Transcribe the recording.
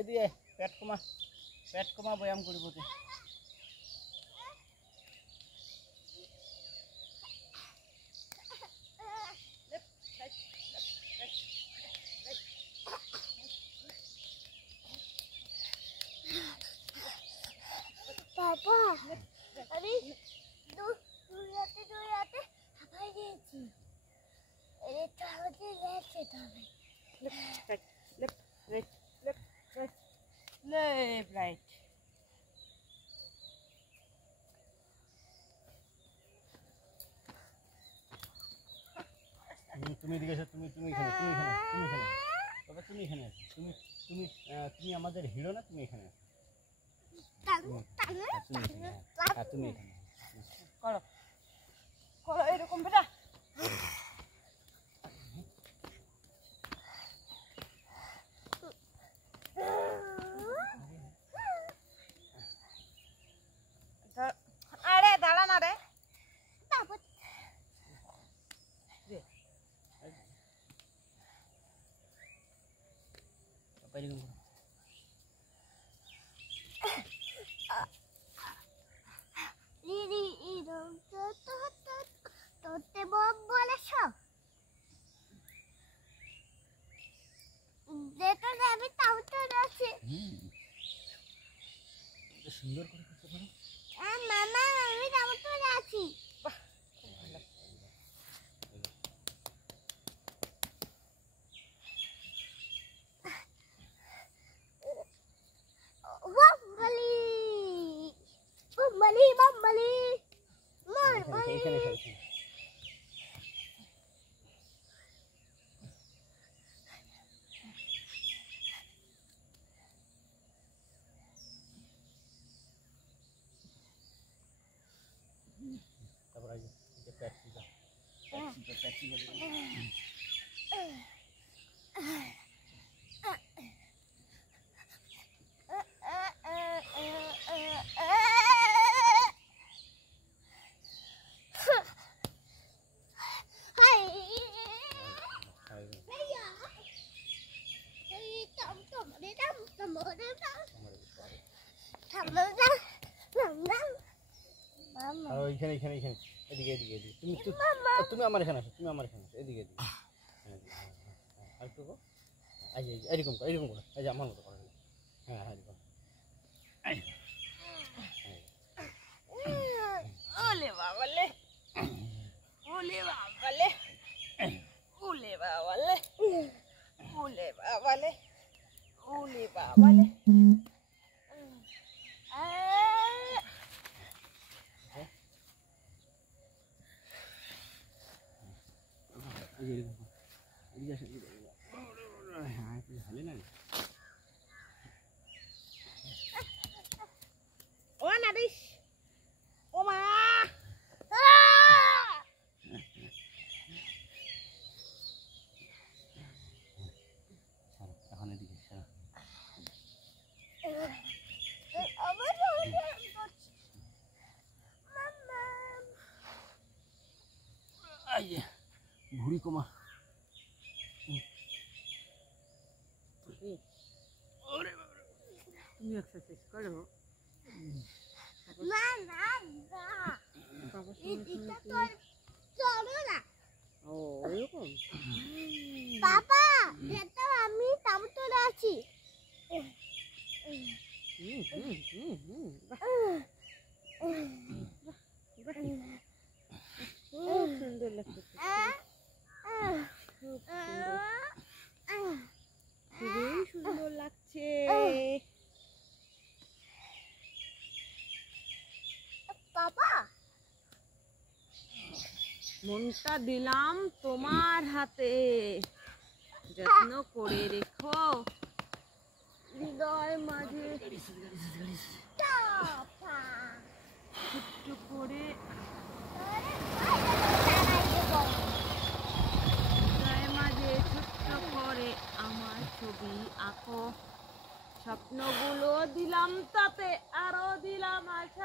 এদিকে পেট কমা ব্যায়াম কৰিব দে पापा अरे दो आते हवाई गई थी अरे चावल लेफ्ट था left right তুমি এদিকে এসো তুমি এখানে বাবা তুমি এখানে তুমি আমাদের হিরো না তুমি এখানে তুমি এখানে করো এরকম বেটা আরে দাঁড়া না রে তোতে বব বলেছ যেটা আমি তাও তো আছে সুন্দর করে করতে পারো মামা আমি তাও তো আছি Mambali. তারপর আই যে ট্যাক্সিটা এখানে এদিকে তুমি আমার এখানে আসো এদিকে আর একটু এরকম করো এই যে আমার মতো করো হ্যাঁ এরকম ওলে বাবালে ওলে বাবালে ওলে বাবালে ওলে বাবালে ওলে বাবালে ও নারিশ ও মা এখন এদিকে ভুড়ি কমা তুমি এক্সারসাইজ করো না চলো না ও এরকম পাপা যেটা আমি তাও তো আছি সুন্দর লাগছে খুবই সুন্দর লাগছে পাপা মনটা দিলাম তোমার হাতে যত্ন করে রেখো হৃদয় মাঝে ছোট্ট করে হৃদয় মাঝে ছোট্ট করে আমার ছবি আঁকো স্বপ্নগুলো দিলাম তাতে আরো দিলাম আশা